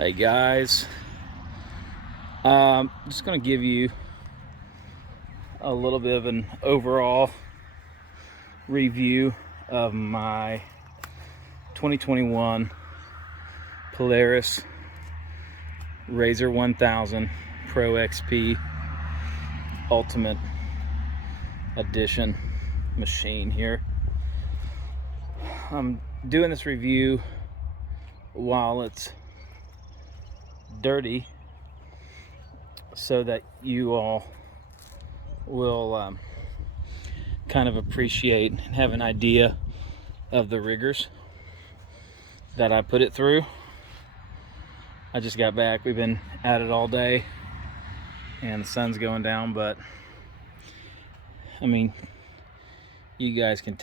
Hey guys, just gonna give you a little bit of an overall review of my 2021 Polaris RZR 1000 Pro XP Ultimate Edition machine here. I'm doing this review while it's dirty so that you all will kind of appreciate and have an idea of the rigors that I put it through. I just got back. We've been at it all day and the sun's going down, but I mean, you guys can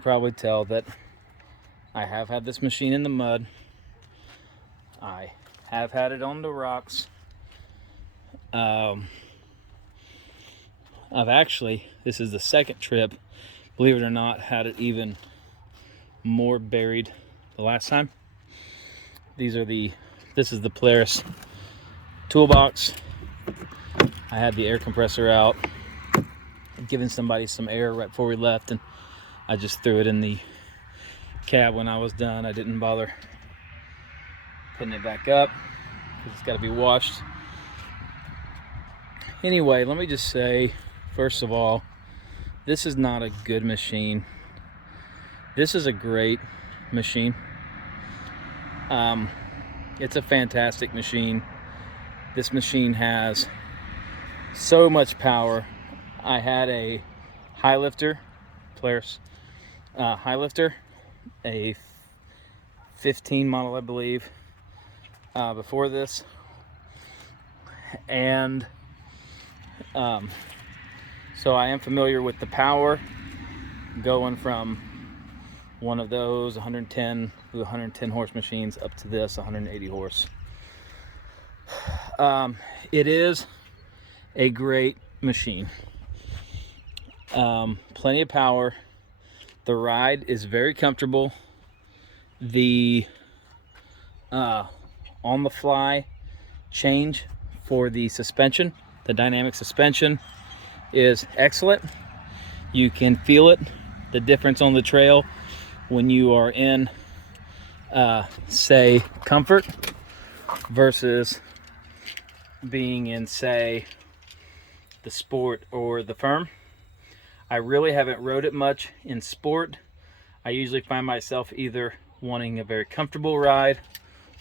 probably tell that I have had this machine in the mud. I have had it on the rocks. I've actually, this is the second trip, believe it or not, had it even more buried the last time. This is the Polaris toolbox. I had the air compressor out, giving somebody some air right before we left, and I just threw it in the cab when I was done. I didn't bother putting it back up because it's got to be washed. Anyway, let me just say, first of all, this is not a good machine. This is a great machine. It's a fantastic machine. This machine has so much power. I had a high lifter, Polaris high lifter, a 15 model, I believe, before this, and so I am familiar with the power going from one of those 110 horse machines up to this 180 horse. It is a great machine. Plenty of power. The ride is very comfortable. The on the fly change for the suspension, the dynamic suspension, is excellent. You can feel it, the difference on the trail when you are in say comfort versus being in, say, the sport or the firm. I really haven't rode it much in sport. I usually find myself either wanting a very comfortable ride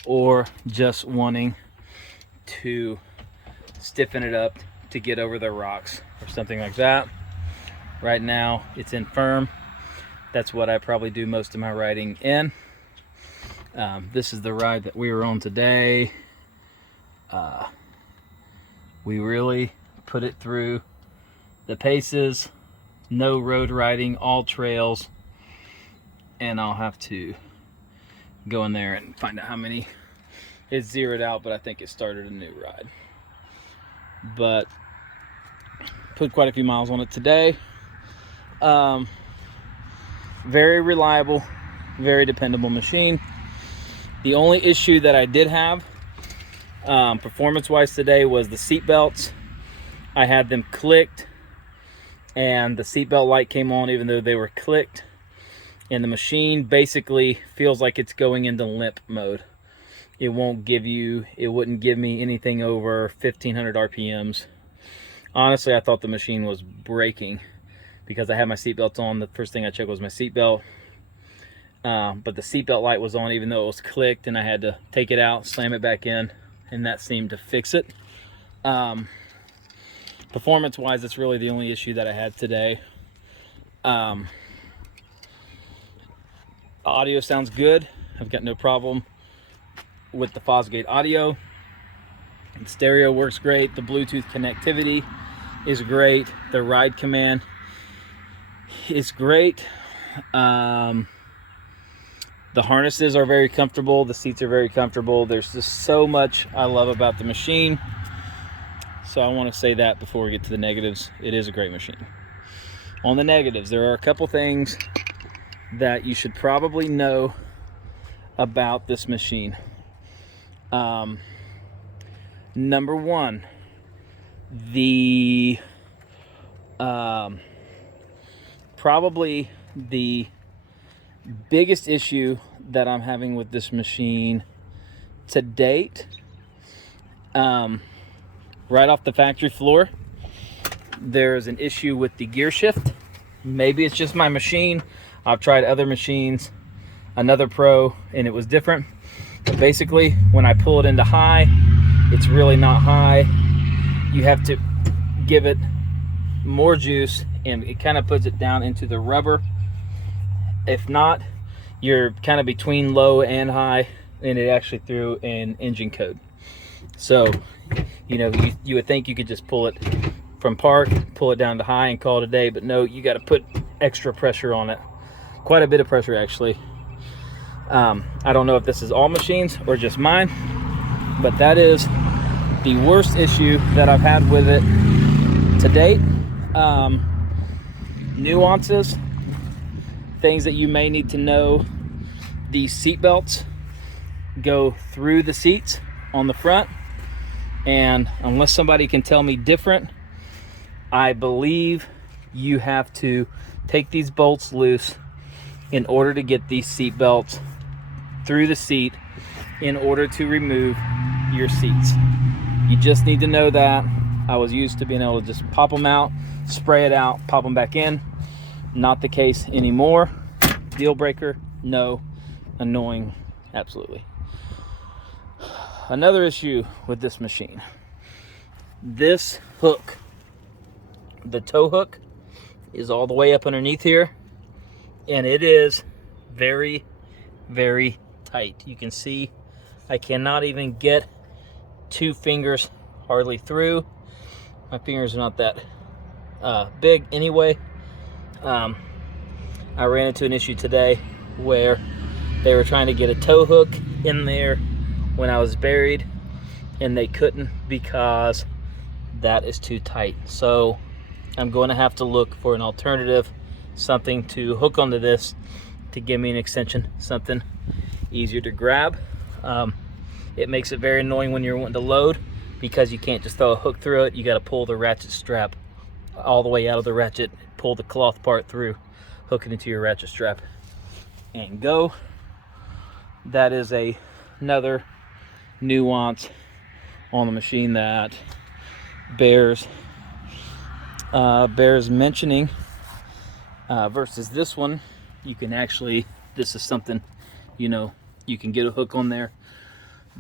or just wanting to stiffen it up to get over the rocks or something like that. Right now it's in firm. That's what I probably do most of my riding in. This is the ride that we were on today. We really put it through the paces. No road riding, all trails. And I'll have to go in there and find out how many it's zeroed out, but I think it started a new ride. But put quite a few miles on it today. Very reliable, very dependable machine. The only issue that I did have performance-wise today was the seat belts. I had them clicked and the seatbelt light came on even though they were clicked, and the machine basically feels like it's going into limp mode. It wouldn't give me anything over 1500 RPMs. Honestly, I thought the machine was braking because I had my seatbelt on. The first thing I checked was my seatbelt, but the seatbelt light was on even though it was clicked, and I had to take it out, slam it back in, and that seemed to fix it. Performance-wise, that's really the only issue that I had today. Audio sounds good. I've got no problem with the Fosgate audio. The stereo works great. The Bluetooth connectivity is great. The ride command is great. The harnesses are very comfortable. The seats are very comfortable. There's just so much I love about the machine. So I want to say that before we get to the negatives. It is a great machine. On the negatives, there are a couple things that you should probably know about this machine. Number one, the probably the biggest issue that I'm having with this machine to date, right off the factory floor, there's an issue with the gear shift. Maybe it's just my machine. I've tried other machines, another Pro, and it was different. But basically, when I pull it into high, it's really not high. You have to give it more juice, and it kind of puts it down into the rubber. If not, you're kind of between low and high, and it actually threw an engine code. So, you know, you would think you could just pull it from park, pull it down to high, and call it a day, but no, you got to put extra pressure on it. Quite a bit of pressure, actually. I don't know if this is all machines or just mine, but that is the worst issue that I've had with it to date. Nuances, things that you may need to know: these seat belts go through the seats on the front, and unless somebody can tell me different, I believe you have to take these bolts loose in order to get these seat belts through the seat in order to remove your seats. You just need to know that. I was used to being able to just pop them out, spray it out, pop them back in. Not the case anymore. Deal breaker? No. Annoying? Absolutely. Another issue with this machine: this hook, the tow hook, is all the way up underneath here, and it is very, very tight. You can see I cannot even get 2 fingers hardly through. My fingers are not that big anyway. I ran into an issue today where they were trying to get a tow hook in there when I was buried, and they couldn't because that is too tight. So I'm going to have to look for an alternative, something to hook onto this to give me an extension, something easier to grab. It makes it very annoying when you're wanting to load, because you can't just throw a hook through it. You got to pull the ratchet strap all the way out of the ratchet, pull the cloth part through, hook it into your ratchet strap, and go. That is another nuance on the machine that bears mentioning, versus this one. You can actually, this is something, you know, you can get a hook on there,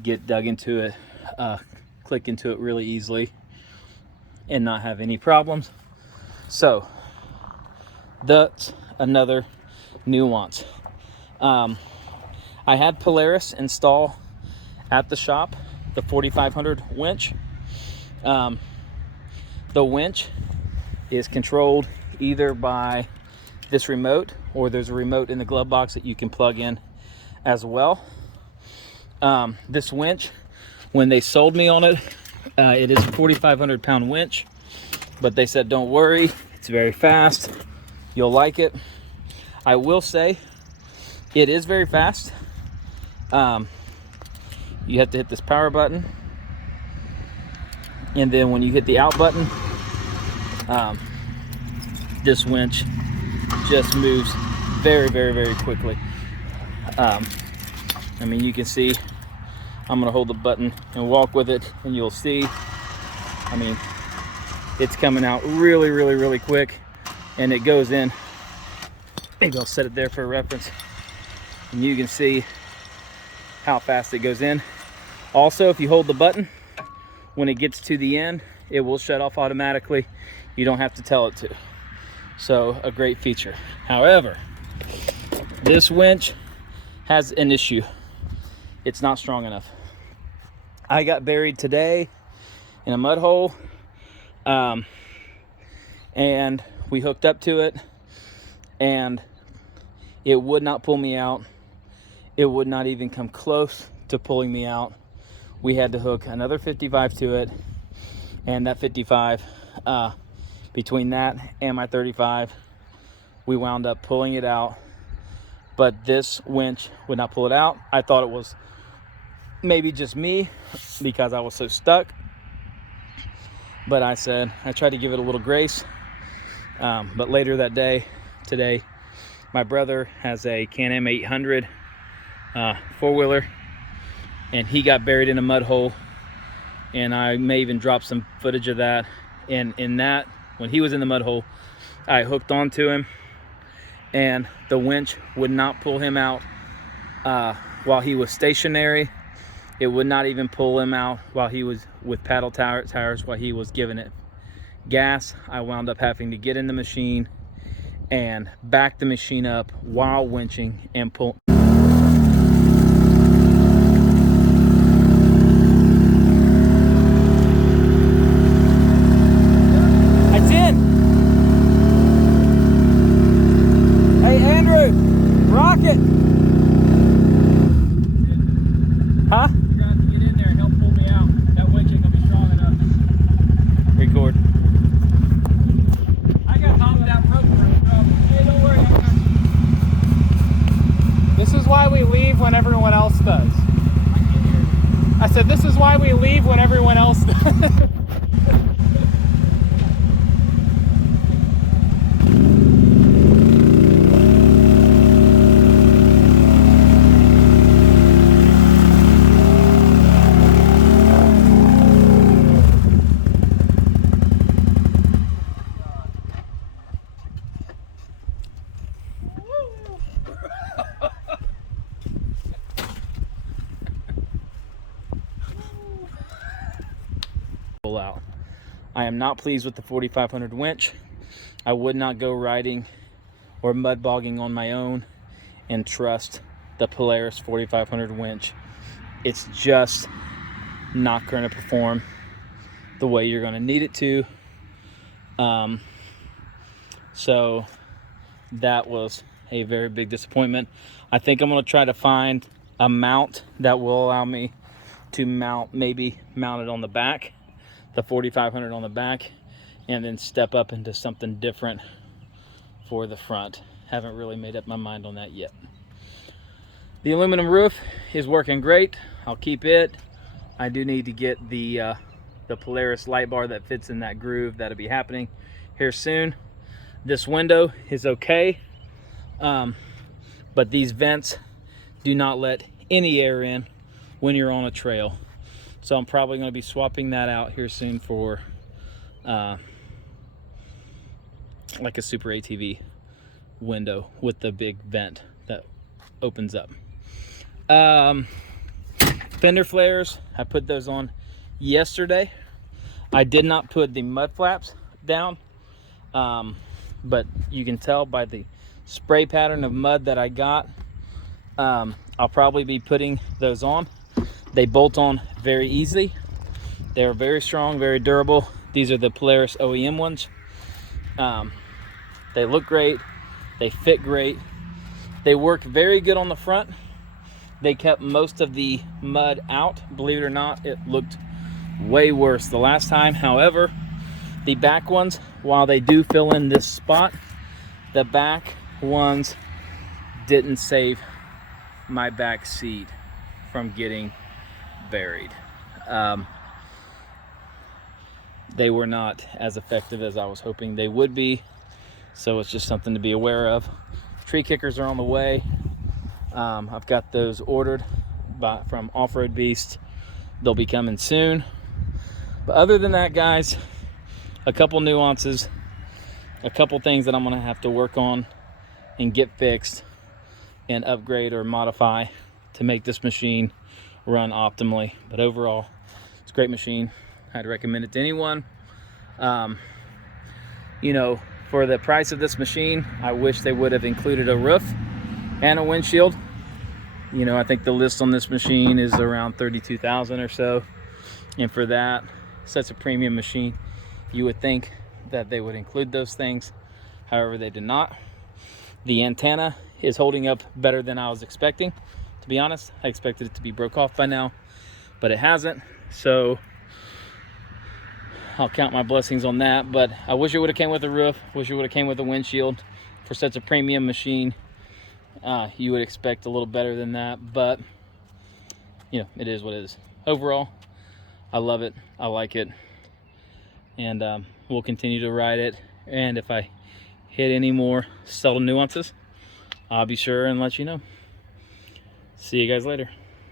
get dug into it, click into it really easily, and not have any problems. So that's another nuance. I had Polaris install at the shop the 4500 winch. The winch is controlled either by this remote, or there's a remote in the glove box that you can plug in as well. This winch, when they sold me on it, it is a 4,500 pound winch, but they said don't worry, it's very fast, you'll like it. I will say it is very fast. You have to hit this power button, and then when you hit the out button, this winch just moves very, very, very quickly. I mean, you can see I'm gonna hold the button and walk with it, and you'll see, I mean, it's coming out really, really, really quick, and it goes in. Maybe I'll set it there for a reference, and you can see how fast it goes in. Also, if you hold the button, when it gets to the end, it will shut off automatically. You don't have to tell it to. So, a great feature. However, this winch has an issue. It's not strong enough. I got buried today in a mud hole, and we hooked up to it, and it would not pull me out. It would not even come close to pulling me out. We had to hook another 55 to it, and that 55, between that and my 35, we wound up pulling it out. But this winch would not pull it out. I thought it was maybe just me because I was so stuck. But I tried to give it a little grace. But later that day, today, my brother has a Can-Am 800 four-wheeler, and he got buried in a mud hole. And I may even drop some footage of that. And in that, when he was in the mud hole, I hooked onto him, and the winch would not pull him out while he was stationary. It would not even pull him out while he was with paddle tires while he was giving it gas. I wound up having to get in the machine and back the machine up while winching and pull. That's in. Hey Andrew, rock it. Huh? Record. I got Tom that rope. Hey, don't worry. This is why we leave when everyone else does. I said this is why we leave when everyone else does. Out. I am not pleased with the 4500 winch. I would not go riding or mud bogging on my own and trust the Polaris 4500 winch. It's just not going to perform the way you're going to need it to. So that was a very big disappointment. I think I'm going to try to find a mount that will allow me to maybe mount it on the back, the 4500 on the back, and then step up into something different for the front. Haven't really made up my mind on that yet. The aluminum roof is working great. I'll keep it. I do need to get the Polaris light bar that fits in that groove. That'll be happening here soon. This window is okay, but these vents do not let any air in when you're on a trail. So I'm probably going to be swapping that out here soon for like a Super ATV window with the big vent that opens up. Fender Flares, I put those on yesterday. I did not put the mud flaps down, but you can tell by the spray pattern of mud that I got. I'll probably be putting those on. They bolt on very easily. They're very strong, very durable. These are the Polaris OEM ones. They look great. They fit great. They work very good on the front. They kept most of the mud out. Believe it or not, it looked way worse the last time. However, the back ones, while they do fill in this spot, the back ones didn't save my back seat from getting buried. They were not as effective as I was hoping they would be, so it's just something to be aware of. Tree kickers are on the way. I've got those ordered from Off-Road Beast. They'll be coming soon. But other than that, guys, a couple nuances, a couple things that I'm gonna have to work on and get fixed and upgrade or modify to make this machine run optimally. But overall, it's a great machine. I'd recommend it to anyone. You know, for the price of this machine, I wish they would have included a roof and a windshield. You know, I think the list on this machine is around $32,000 or so, and for that, such a premium machine, you would think that they would include those things. However, they did not. The antenna is holding up better than I was expecting. To be honest, I expected it to be broke off by now, but it hasn't. So I'll count my blessings on that. But I wish it would have came with a roof. Wish it would have came with a windshield. For such a premium machine, you would expect a little better than that. But you know, it is what it is. Overall, I love it. I like it. And we'll continue to ride it. And if I hit any more subtle nuances, I'll be sure and let you know. See you guys later.